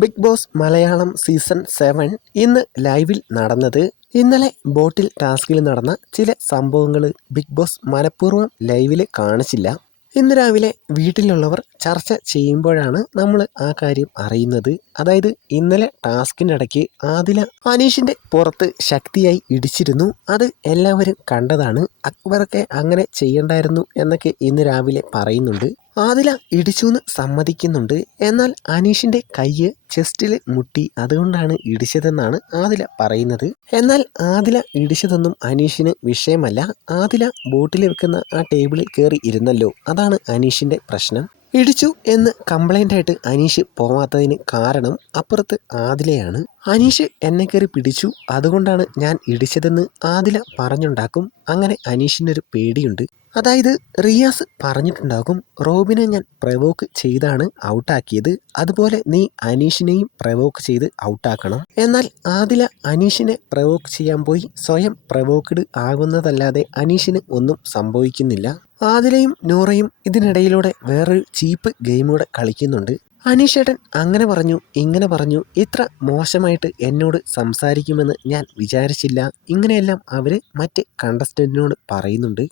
Big boss Malayalam season 7 ഇന്ന് ലൈവിൽ നടന്നത്. ഇന്നലെ ബോട്ടിൽ ടാസ്കിൽ നടന്ന ചില സംഭവങ്ങൾ ബിഗ് ബോസ് മനഃപൂർവ്വം ലൈവിൽ കാണിച്ചില്ല. ഇന്ന് രാവിലെ വീട്ടിലുള്ളവർ ചർച്ച ചെയ്യുമ്പോഴാണ് നമ്മൾ ആ കാര്യം അറിയുന്നത്. അതായത് ഇന്നലെ ടാസ്കിനിടയ്ക്ക് ആദില അനീഷിൻ്റെ പുറത്ത് ശക്തിയായി ഇടിച്ചിരുന്നു. അത് എല്ലാവരും കണ്ടതാണ്. അക്ബറൊക്കെ അങ്ങനെ ചെയ്യണ്ടായിരുന്നു എന്നൊക്കെ ഇന്ന് രാവിലെ പറയുന്നുണ്ട്. ആദില ഇടിച്ചൂന്ന് സമ്മതിക്കുന്നുണ്ട്. എന്നാൽ അനീഷിൻ്റെ കയ്യ് ചെസ്റ്റിൽ മുട്ടി, അതുകൊണ്ടാണ് ഇടിച്ചതെന്നാണ് ആദില പറയുന്നത്. എന്നാൽ ആദില ഇടിച്ചതൊന്നും അനീഷിന് വിഷയമല്ല. ആദില ബോട്ടിൽ വെക്കുന്ന ആ ടേബിളിൽ കയറി ഇരുന്നല്ലോ, അതാണ് അനീഷിൻ്റെ പ്രശ്നം. ഇടിച്ചു എന്ന് കംപ്ലൈൻ്റ് ആയിട്ട് അനീഷ് പോവാത്തതിന് കാരണം അപ്പുറത്ത് ആദിലയാണ്. അനീഷ് എന്നെ കയറി പിടിച്ചു, അതുകൊണ്ടാണ് ഞാൻ ഇടിച്ചതെന്ന് ആദില പറഞ്ഞുണ്ടാക്കും. അങ്ങനെ അനീഷിനൊരു പേടിയുണ്ട്. അതായത് റിയാസ് പറഞ്ഞിട്ടുണ്ടാകും, റോബിനെ ഞാൻ പ്രവോക്ക് ചെയ്താണ് ഔട്ടാക്കിയത്, അതുപോലെ നീ അനീഷിനെയും പ്രവോക്ക് ചെയ്ത് ഔട്ടാക്കണം. എന്നാൽ ആദില അനീഷിനെ പ്രവോക്ക് ചെയ്യാൻ പോയി സ്വയം പ്രവോക്ക്ഡ് ആകുന്നതല്ലാതെ അനീഷിന് ഒന്നും സംഭവിക്കുന്നില്ല. ആദിലയും നൂറയും ഇതിനിടയിലൂടെ വേറൊരു ചീപ്പ് ഗെയിം കൂടെ കളിക്കുന്നുണ്ട്. അനീഷേട്ടൻ അങ്ങനെ പറഞ്ഞു, ഇങ്ങനെ പറഞ്ഞു, ഇത്ര മോശമായിട്ട് എന്നോട് സംസാരിക്കുമെന്ന് ഞാൻ വിചാരിച്ചില്ല. ഇങ്ങനെയെല്ലാം അവർ മറ്റ് കണ്ടസ്റ്റൻറ്റിനോട് പറയുന്നുണ്ട്.